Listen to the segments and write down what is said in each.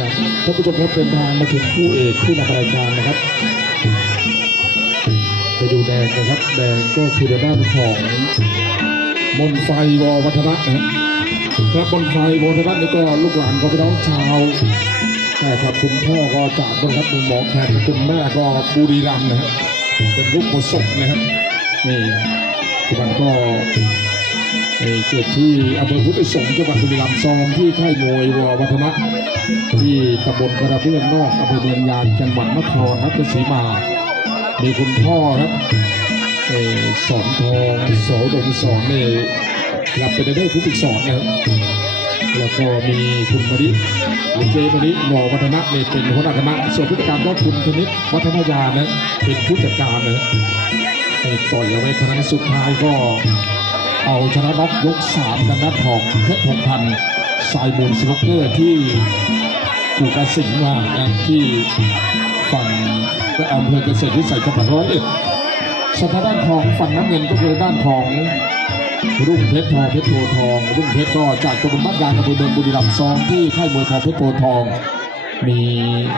ครับท่านผู้ชมครับเป็นทางมาถึงคู่เอกคู่นำรายการนะครับ ไปดูแดงนะครับ แดงก็คือด้านของมนไฟววัฒนะนะครับบมนไฟววัฒนะนี่ก็ลูกหลานของพี่น้องชาวใช่ครับคุณพ่อก็จากนะครับคุณหมอแคนคุณแม่ก็บุรีรัมย์นะครับเป็นลูกโมนะครับนี่ทุกท่านก็ เอ่อเกิดที่อำเภอพุทธสงฆ์จังหวัดบุรีรัมย์ซ้อมที่ค่ายมวยวอวัฒนะที่ตำบลกระเบื้องนอกอำเภอเมืองยางจังหวัดนครราชสีมา มีคุณพ่อครับสอนทองโสดมสอนเนี่ยรับเป็นได้ผู้ฝึกสอนนะครับแล้วก็มีคุณมณิหรือเจมณิหมอวัฒนะเนี่ยเป็นหัวหน้าคณะส่วนผู้จัดการก็คุณธนิตวัฒนยานะเป็นผู้จัดการนะเอ่อต่อยเอาไว้ครั้งสุดท้ายก็ เอาชนะน็อกยกสามกันนัดทองเพชรทองพันธ์สายมูลสโลกเกอร์ที่ถูกกระสิงมาที่ฝั่งก็อำเภอเกษตรวิสัยจังหวัดร้อยเอ็ดส่วนทางด้านของฝั่งน้ำเงินก็คือด้านของรุ่งเพชรทองเพชรโพทอง รุ่งเพชรก็จากตำบลบ้านยางอำเภอเมืองบุรีรัมย์ซ้อมที่ค่ายมวยทองเพชรโพทอง มี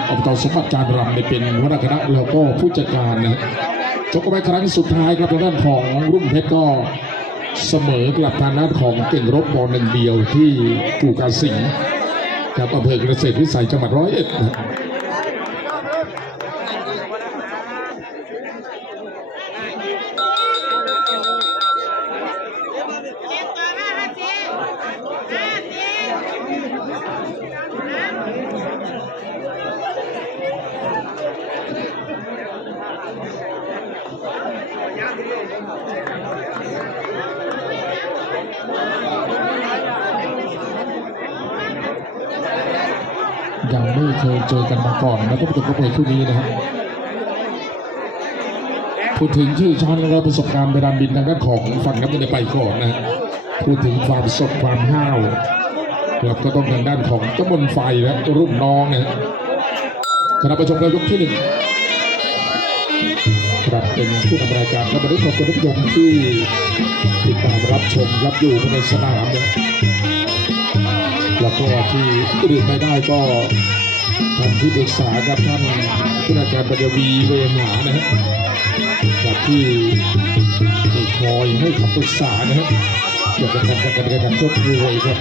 อบตสมบัติจารย์รำเนี่ยเป็นหัวหน้าคณะแล้วก็ผู้จัดการนะจบกันไปครั้งสุดท้ายครับทางด้านของรุ่งเพชรก็ เสมอกับทางด้านของเก่งรบบอลหนึ่งเดียวที่กูกาสิงห์ครับอำเภอเกษตรวิสัยจังหวัดร้อยเอ็ดนะยับม่เค ยเจอกันมาก่อนนะท่านผู้ชมครับในคู่นี้นะครับพูดถึงชื่อชั้นและประสบการณ์ในการบินทางด้านของฝั่งน้ำเงินไปก่อนนะพูดถึงความสดความห้าวแล้วก็ต้องทางด้านของตะมนไฟและรุ่นน้องนะคณะประชมเรายกที่หนึ่งครับเป็นผู้นำรายการครับวันนี้ขอบคุณทุกท่านที่ติดตามรับชมรับอยู่ในสนามนะแล้วก็ที่อื่นไม่ได้ก็ ท่านที่ปรึกษากับท่านผู้อาการปัญญวีเวหานะฮะกับที่ที่คอยให้คำปรึกษานะฮะเกี่ยวกับการจัดการแข่งขันชกมวยครับ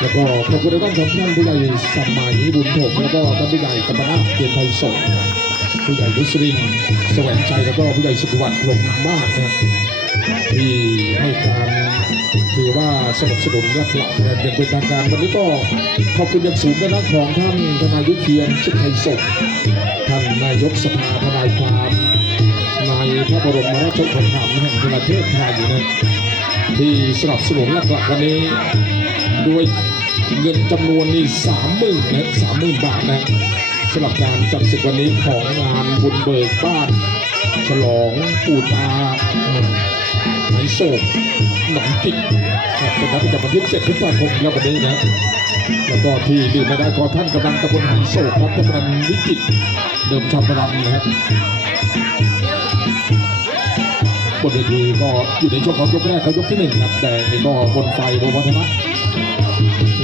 แล้วก็ขอบคุณท่านของท่านผู้ใหญ่สมัยบุญถมแล้วก็ท่านผู้ใหญ่กัมปนาทเกียรติไทยสงผู้ใหญ่มุสลิมแสวงใจแล้วก็ผู้ใหญ่สุขวัฒน์ลงมากนะที่ให้การ ถือว่าสนับสนุนและผลักดันอย่างเป็นทางการวันนี้ก็ขอบคุณอย่างสูงกับนักของท่านทนายยุทธเทียนสุขไทยศพท่านนายกสภาทนายความในพระบรมราชโองการแห่งประเทศไทยนะที่สนับสนุนและผลักวันนี้ด้วยเงินจำนวนนี้สามหมื่นนะสามหมื่นบาทนะสำหรับการจัดศึกวันนี้ของงานบุญเบิกบ้าน ฉลองปูตาไหนโศกหนองจิกครับเป็นนัดประจำวันที่7พฤษภาคมแล้ววันนี้นะแล้วก็ที่ดื่มไม่ได้ขอท่านกำลังตำบลไหนโศกครับกำลังวิจิตรเดิมชำรันนะฮะบนเวทีก็อยู่ในช่วงของยกแรกเขายกที่หนึ่งครับแดงนี่ก็บนไฟบนวัฒนะ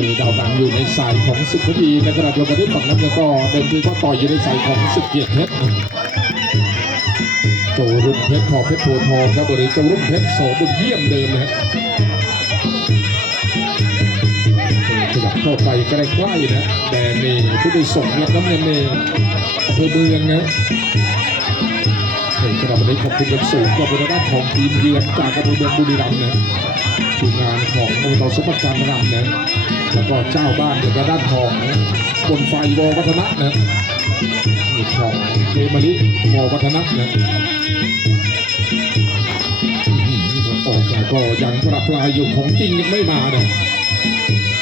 มีดาวดังอยู่ในสายของศึกพอดีในขณะเดียวกันที่ฝั่งนั้นก็เดิมทีก็ต่อยอยู่ในสายของศึกเกียรติเพชร โจรุ่งเพชรทองเพชรโพทองครับหรือโจรุ่งเพชรโสบุญเยี่ยมเดิมนะฮะขยับเข้าไปใกล้ๆนะแดงนี่ผู้ได้ส่งรับน้ำเงินนี่อำเภอเมืองนะเฮ้กระดับนี้ขอบคุณอย่างสูงกับบริษัทของทีมเยือนจากอำเภอเมืองบุรีรัมย์นะทีมงานของอบตสมบัติการรำนะแล้วก็เจ้าบ้านเอกระด้านทองนะบนไฟวอวัฒนะนะ ของเจมาริวอวัฒนะนะออกมาก็ยังประปรายอยู่ของจริงยังไม่มาเนี่ย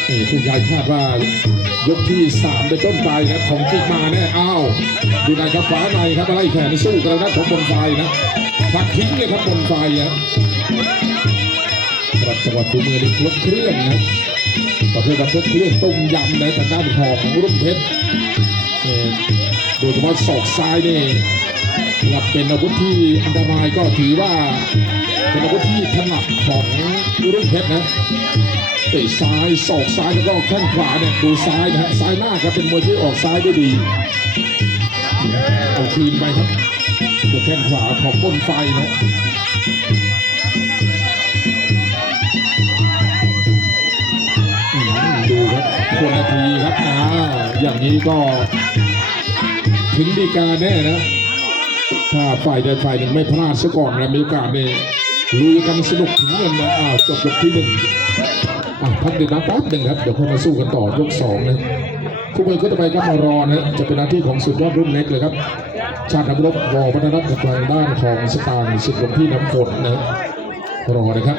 นี่คุณยายคาดว่ายกที่สามไปนต้นไปนะของจริงมาเนี่ยอ้าวดูนายครับฟ้าในครับอะไรแขนสู้กันนะของบนไฟนะพักทิ้งเลยครับบนไฟนะสำหรับจังหวัดฝีมือในครบเครื่องนะประเภทแบบครบเครื่องต้มยำในทางด้านของรุ่งเพชร โดยเฉพาะศอกซ้ายนี่หลับเป็นอาวุธที่อันตรายก็ถือว่าเป็นอาวุธที่ถนัดของรุ่งเพชรนะเตะซ้ายศอกซ้ายแล้วก็แข้งขวาเนี่ยดูซ้ายนะฮะซ้ายหน้าครับเป็นมวยที่ออกซ้ายได้ดีเอาคืนไปครับเดี๋ยวแข้งขวาของต้นไฟนะดูครับคนนาทีครับอ่าอย่างนี้ก็ ถึงดีกาแน่นะถ้าฝ่ายใดฝ่ายหนึ่งไม่พลาดซะก่อนนะมีโอกาสเนี่ยลุยกันสนุกถึงเงินนะอ้าวจบยกที่หนึ่งอะพักเดี๋ยวนะแป๊บหนึ่งครับ เดี๋ยวค่อยมาสู้กันต่อยกสองนะคู่มวยก็จะไปก็มารอนะจะเป็นหน้าที่ของสุดยอดรุ่นเล็กเลยครับ ชาตินักรบวอวัฒนรัฐกับทางด้านของสตางค์สิทธิ์หลวงพี่น้ำฝนนะรอนะครับ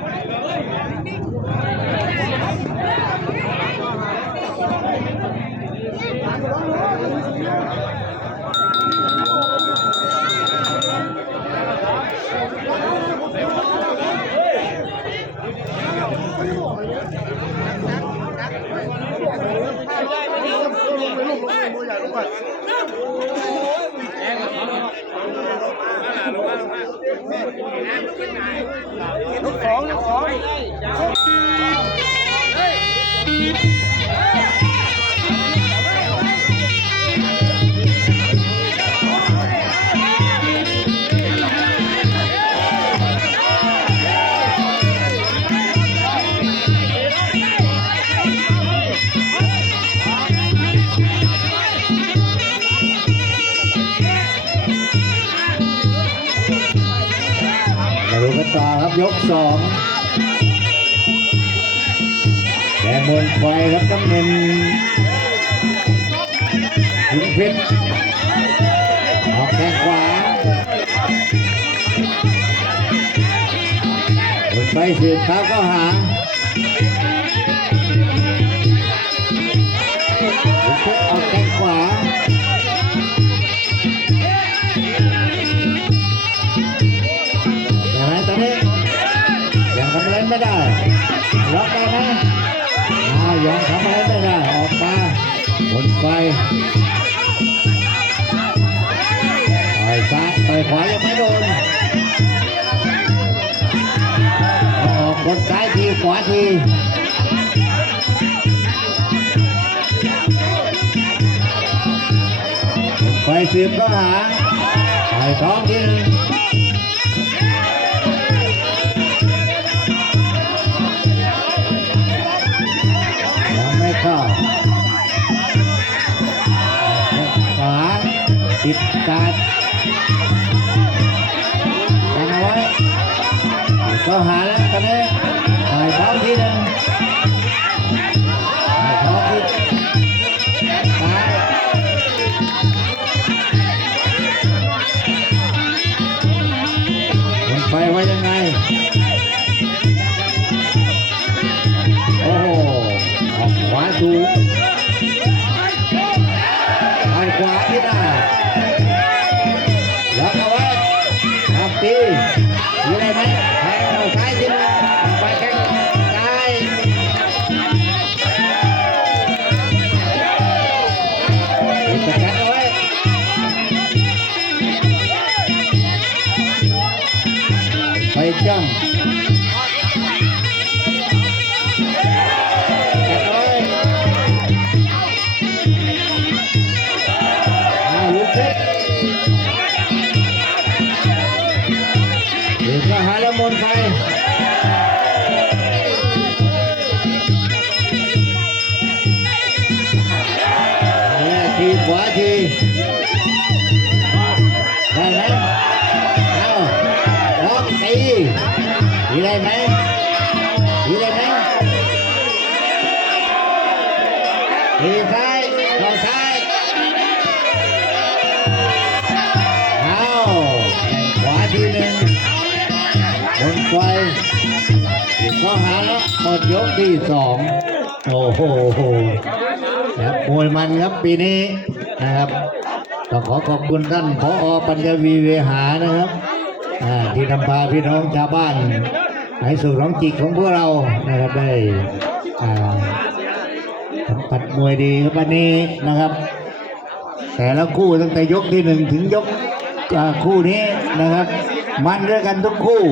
ลูกของลูกของ ยกสองแดงมนไฟครับน้ำเงินถึงเพชรออกแข้งขวาบนไฟเสียบเท้าก็หา กบนซ้ายทีขวาทีไฟเสียบก็หาต่อยท้องทียังไม่เข้าขวาติดการกันเอาไว้ก็หาแล้วตอนนี้ต่อย ท้องทีหนึ่งต่อยท้องทีซ้ายมันไปไว้ยังไง โอ้โหออกขวาสูงเอาขวาที่หน้า ทีได้ไหมเอาลอกตีทีได้ไหมทีได้ไหมทีซ้ายลองซ้ายเอาขวาทีหนึ่งเข้าหาแล้วหมดยกที่สองโอ้โหครับมวยมันครับปีนี้ นะครับต้องขอขอบคุณท่านพอปัญญวีเวหานะครับที่นำพาพี่น้องชาวบ้านในสู่ร้องจิตของพวกเรานะครับได้สัมผัสมวยดีครับวันนี้นะครับ แต่ละคู่ตั้งแต่ยกที่หนึ่งถึงยกคู่นี้นะครับ มันด้วยกันทุกคู่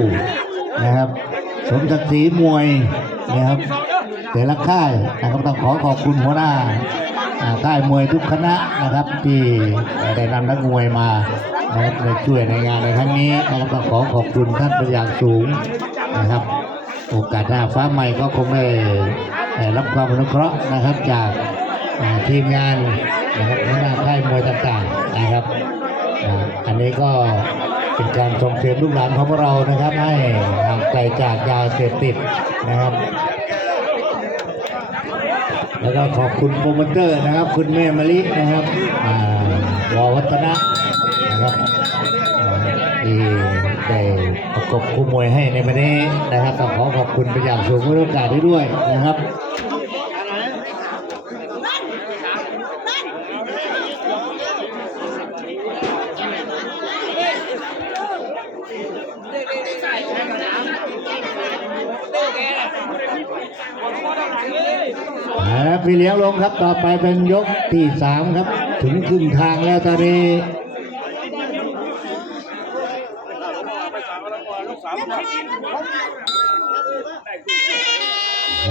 นะครับ สมศักดิ์ศรีมวยนะครับแต่ละค่ายนะครับต้องขอขอบคุณหัวหน้า ค่ายมวยทุกคณะนะครับที่ได้นำนักมวยมานะครับในช่วยในงานในครั้งนี้นะครับขอขอบคุณท่านเป็นอย่างสูงนะครับ โอกาสหน้าฟ้าใหม่ก็คงได้ได้รับความอนุเคราะห์นะครับจากทีมงานนะครับหัวหน้าค่ายมวยต่างๆนะครับ อันนี้ก็เป็นการส่งเสริมลูกหลานของพวกเรานะครับ ให้ห่างไกลจากยาเสพติดนะครับ แล้วก็ขอบคุณโปรโมเตอร์นะครับ คุณแม่มะลินะครับอ่าวอวัฒนะนะครับที่ได้ประกบคู่มวยให้ในวันนี้นะครับต้องขอขอบคุณเป็นอย่างสูงในโอกาสนี้ด้วยนะครับ ดพี่เลี้ยงลงครับ ต่อไปเป็นยกที่สามครับ ถึงครึ่งทางแล้วตอนนี้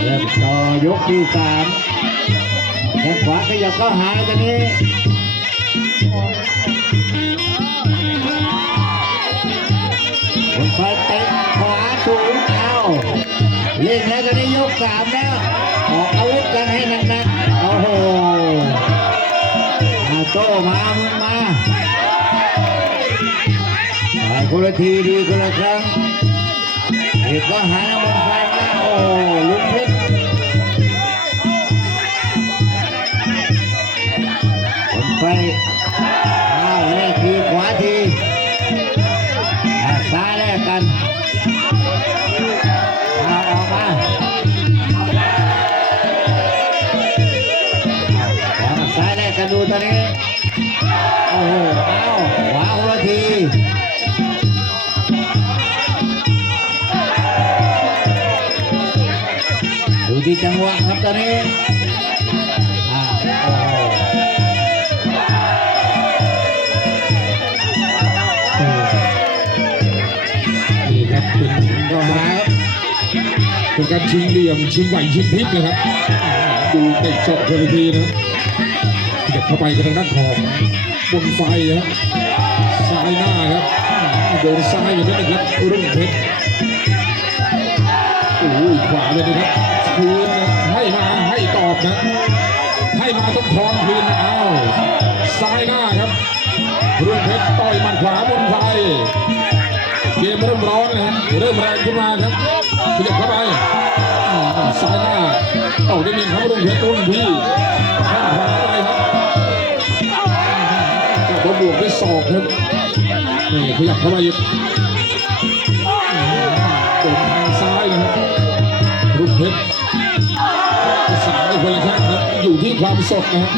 เริ่มต่อยกที่สามแขนขวาขยับเข้าหาตอนนี้ มาโตมามึงมาต่อยคนละทีดีคนละครั้งเด็กก็หาน้ำมันไฟมาโอ้ลุกพิษคนไฟอ้าวแรกทีขวาทีอะซ้ายแรกกันเอาออกมาแล้วซ้ายแรกกันดูตอนนี้ เอาวาคนละทีดูที่จังหวะครับตอนนี้อ่าโอ้โหเออนี่ครับเป็นก็มาครับเป็นการชิงเหลี่ยมชิงไหวชิงพลิกนะครับ ดูเตะเจาะคนละทีนะครับเด็กเข้าไปกับทางด้านของ บนไฟครับซ้ายหน้าครับโดนซ้ายอยู่นิดนึงครับรุ่งเพชรโอ้ยขวาเลยนะครับคืนนะให้มาให้ตอบนะ ให้มาต้องทอนคืนนะอ้าวซ้ายหน้าครับรุ่งเพชรต่อยมัดขวาบนไฟเกมเริ่มร้อนนะฮะเริ่มแรงขึ้นมาครับขยับเข้าไปซ้ายหน้าเอาได้ยินครับรุ่งเพชรรุ่นพี่ข้างขวาไปครับ บวกด้วยศอกครับนี่ขยับเข้าไปอีกดทางซ้ายนะครับรุ่เพชรสามในคนละข้างครับอยู่ที่ความสดนะครับ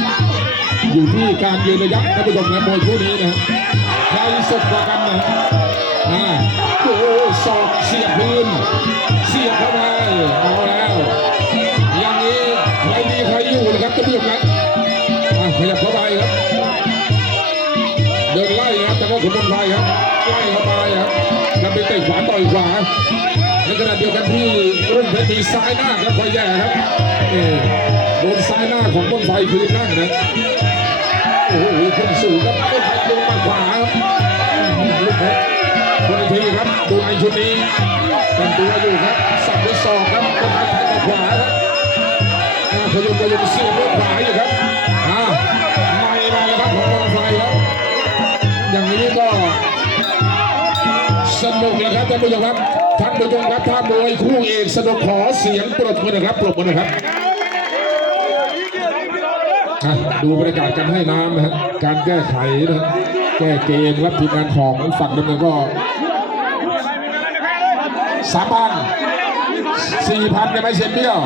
อยู่ที่การยืนระยะท่านผู้ชมนะมวยคู่นี้นะใครสดกว่ากันนะอ่าโอ้ศอกเสียบพื้นเสียบเข้าไปเอาแล้วอย่างนี้ใครดีใครอยู่นะครับท่านผู้ชมครับอะ ต่อยขวาในขณะเดียวกันที่รุ่นเพชรมีซ้ายหน้าครับคอแย่ครับโดนซ้ายหน้าของบนไฟคืนนั่งนะโอ้โหขึ้นสูงครับบนไฟลงมาขวาครับลูกเพชรคนทีครับดูไอชุดนี้เป็นตัวอยู่ครับสับด้วยศอกครับคนไทยแทงขวาครับอ่าพยุงพยุงเสียบด้วยขวาอยู่ครับอ่าไม่มาแล้วครับของมอเตอร์ไซค์ครับอย่างนี้ก็ สนุกแล้วครับท่านผู้ชมครับท่านผู้ชมครับถ้ามวยคู่เอกสนุกขอเสียงปรบมือนะครับปรบมือนะครับดูบรรยากาศกันให้น้ำนะฮะการแก้ไขนะฮะแก้เกมรับทีมงานของฝั่งดำเนินก็สามพันสี่พันได้ไหมเสียเปี้ยว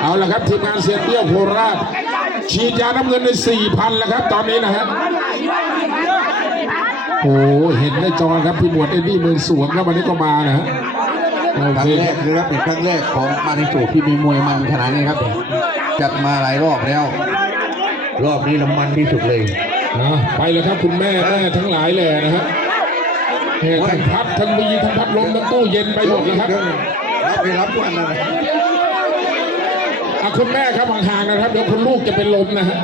เอาละครับทีมงานเสียเปี้ยวโคราชฉีดยาน้ำเงินในสี่พันแล้วครับตอนนี้นะฮะ โอ้เห็นในจอครับพี่หมวดเอ็ดดี้เมืองสวนครับวันนี้ก็มานะฮะโอครั้เคงแรกคือครับเป็นครั้งแรกของมาในสูที่มีมวยมันขนาดนี้ครับ จัดมาหลายรอบแล้ว รอบนี้น้ำมันที่สุดเลยนะไปเลยครับคุณแม่แม่ทั้งหลายแหล่นะฮะเฮ้ทั้งพัดทั้งมีทั้งพัดลมทั้งตู้เย็นไปหมดแล้วครับรับไปรับวันอะไรอะคุณแม่ครับห่างๆนะครับเดี๋ยวคุณลูกจะเป็นลมนะฮะ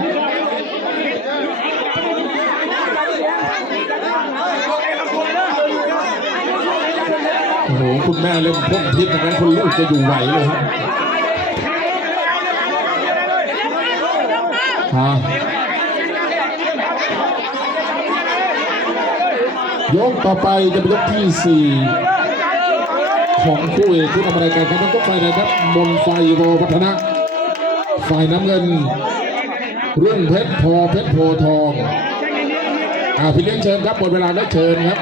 โอ้โหคุณแม่เริ่มพ่นพิษอย่างนั้นคุณลูกจะอยู่ไหวเลยครับฮะยกต่อไปจะเป็นยกที่สี่ของคู่เอกที่ทำรายการครับต้องไปนะครับมนไฟโวพัฒนะฝ่ายน้ำเงิน รุ่งเพชรพอเพชรโพทอง อ่าพี่เลี้ยงเชิญครับหมดเวลาแล้วเชิญครับ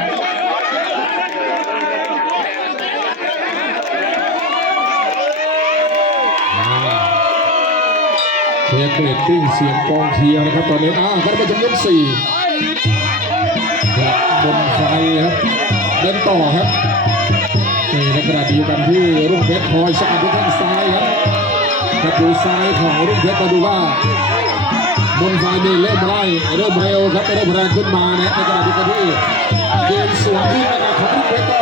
เชียเกรดติ้งเสียงกองเชียร์นะครับตอนนี้อ่าก็ไปจนยกสี่บนไฟครับ เดินต่อครับนี่ในกระเดียวกันที่รุ่งเพชรคอยสกัดด้วยแข้งซ้ายครับประตูซ้ายของรุ่งเพชรมาดูว่าบนไฟนี่เริ่มไล่เริ่มเร็วครับเริ่มแรงขึ้นมานะในขณะที่กระที่เกมสวนที่นะครับของรุ่งเพชรก็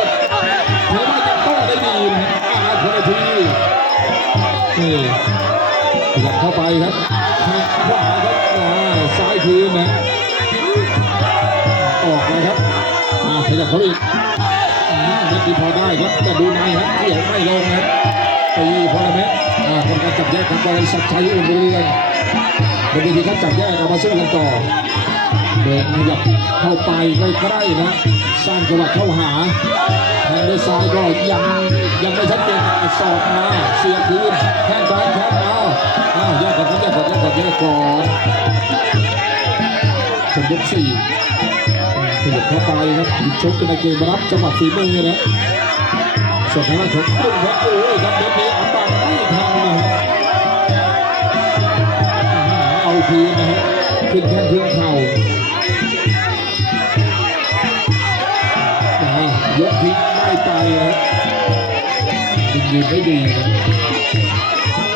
ถือว่าจะโต้ได้ดีนะอ่าคนละทีนี่ ขยับเข้าไปครับแข้งขวาครับอ่าซ้ายคืนนะออกเลยครับอ่าขยับเข้าไปอีกอืมเม็ดนี้พอได้ครับแต่ดูในครับเกี่ยวไม่ลงนะตีพอลเม็ดอ่าคนการจับแยกครับบริษัทชัยอุ่นเรือนบนเวทีครับจับแยกเอามาสู้กันต่อเดินขยับเข้าไปใกล้ๆนะ สร้างจังหวะเข้าหาแทงด้วยซ้ายก็ยังยังไม่ชัดเจนสอบมาเสียบคืนแข้งซ้ายแข้งเอาอ้าวแยกก่อนครับแยกก่อนแยกก่อนแยกก่อนจนยกสี่ขยับเข้าไปครับชกกันในเกมรับจังหวะฝีมือนะส่วนทางด้านของลุงเพชรโอ้ยครับเม็ดนี้อัมบังไม่ทันนะเอาคืนนะฮะขึ้นแข้งขึ้นเข่า ยกทิ้งไม่ไปนะยิงยืนได้ดีนะ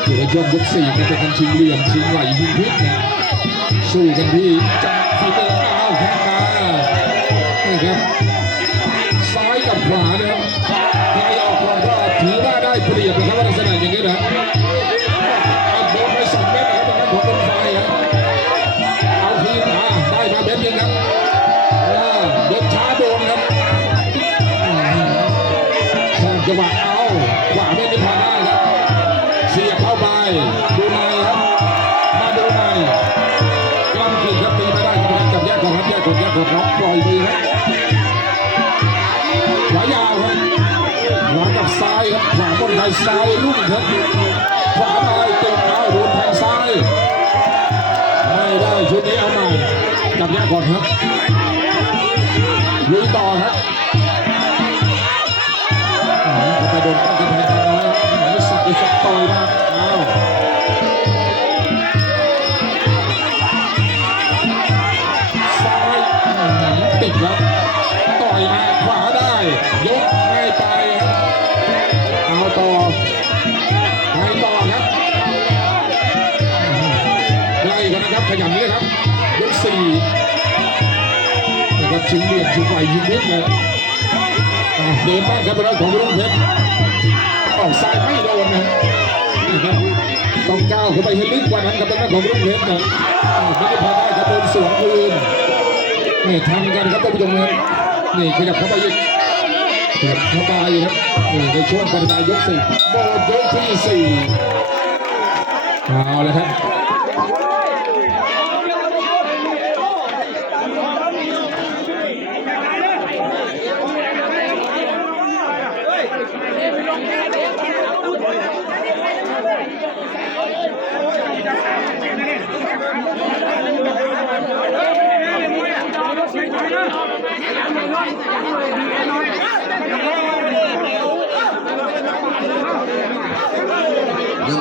อยู่ในช่วงยกสี่เป็นการชิงเหลี่ยมชิงไหลชิงพลิกนะสู้กันที่จังฝีเตออ้าวแข้งมานี่ครับซ้ายกับขวาเนี่ย ครับแยกก่อนแยกก่อนครับปล่อยมือครับขวายาวครับขวากับซ้ายครับขวาบนไทยซ้ายลุ่งครับขวาไปติดเอาโดนแทงซ้าย ไม่ได้ชุดนี้เอาใหม่จับแยกก่อนครับลุยต่อครับไปโดนตั้งกระแพงทงน้อยไหนสับไปสับต่อยมา ขยันเลยครับยกสี่นะครับชิงเหลี่ยมชิงไหวยิงนิดเลยอะเดินบ้างครับแล้วของรุ่งเพชรออกซ้ายไม่โดนนะครับต้องก้าวเข้าไปให้ลึกกว่านั้นกับทางด้านของรุ่งเพชรนะอะไม่ได้พอได้ครับโดนสวนคืนนี่ทันกันครับท่านผู้ชมครับนี่ขยับเข้าไปอีกขยับเข้าไปครับนี่ในช่วงปลายยกสี่โดนยกที่สี่เอาเลยครับ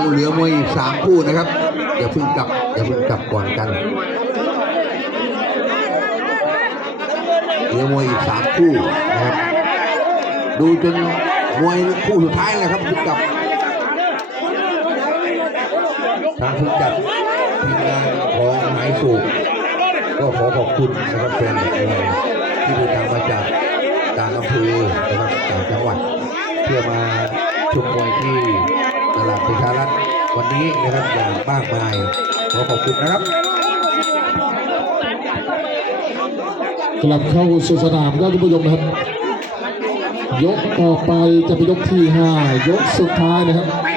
เหลือมวยสามคู่นะครับอย่าเพิ่งกลับอย่าเพิ่งกลับก่อนกันเหลือมวยอีกสามคู่นะครับ ดูจนมวยคู่สุดท้ายเลยครับถึงกลับทางผู้จัดทีมงานของหายสูบก็ขอขอบคุณนะครับแฟนที่เดินทางมาจากต่างอำเภอนะครับต่างจังหวัด เพื่อมาชมมวยที่ พลาดประชารัฐวันนี้นะครับอย่างมากมายขอขอบคุณนะครับกลับเข้าสู่สนามครับท่านผู้ชมนะครับ ยกต่อไปจะเป็นยกที่ห้ายกสุดท้ายนะครับ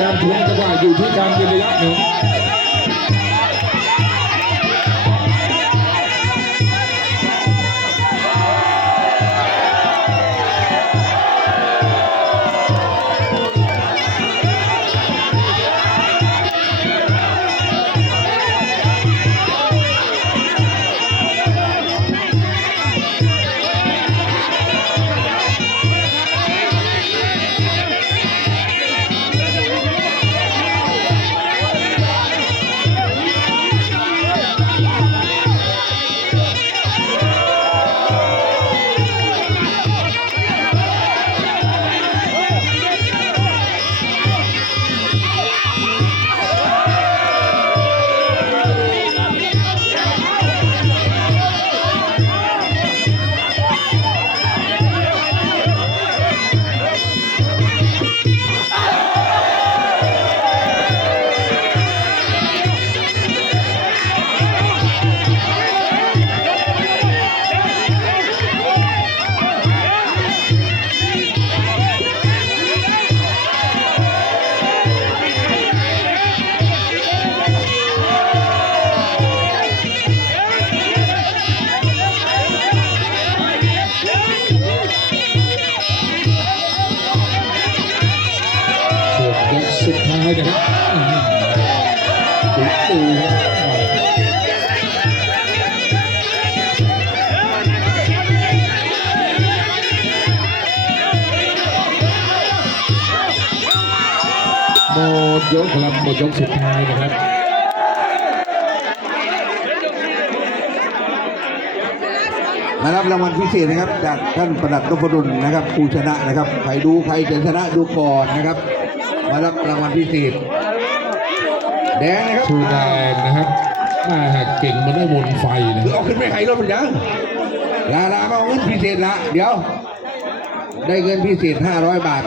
การทวงจังหวะอยู่ที่การยืนระยะหนึ่ง สุดท้ายนะครับอื้อหือดูตูครับหมดยกครับหมดยกสุดท้ายนะครับมารับรางวัลพิเศษนะครับ จากท่านประหลัดนพดลนะครับผู้ชนะนะครับใครดูใครจะชนะดูก่อนนะครับ มารับรางวัลพิเศษแดงนะครับชูแดงนะครับมาหักเก่งมันได้วนไฟนะคือเอาขึ้นไปไห้รถมันยังลาลามาเอาเงินพิเศษละเดี๋ยว ได้เงินพิเศษ500บาท